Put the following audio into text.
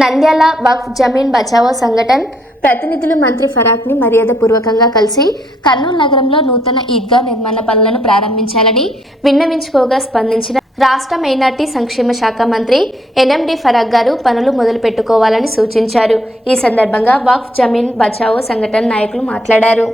నంద్యాల వక్ఫ్ జమీన్ బచావో సంఘటన్ ప్రతినిధులు మంత్రి ఫరాక్ని మర్యాదపూర్వకంగా కలిసి కర్నూలు నగరంలో నూతన ఈద్గా నిర్మాణ పనులను ప్రారంభించాలని విన్నవించుకోగా స్పందించిన రాష్ట్ర మైనార్టీ సంక్షేమ శాఖ మంత్రి ఎన్ఎండి ఫరాక్ గారు పనులు మొదలు పెట్టుకోవాలని సూచించారు. ఈ సందర్భంగా వక్ఫ్ జమీన్ బచావో సంఘటన నాయకులు మాట్లాడారు.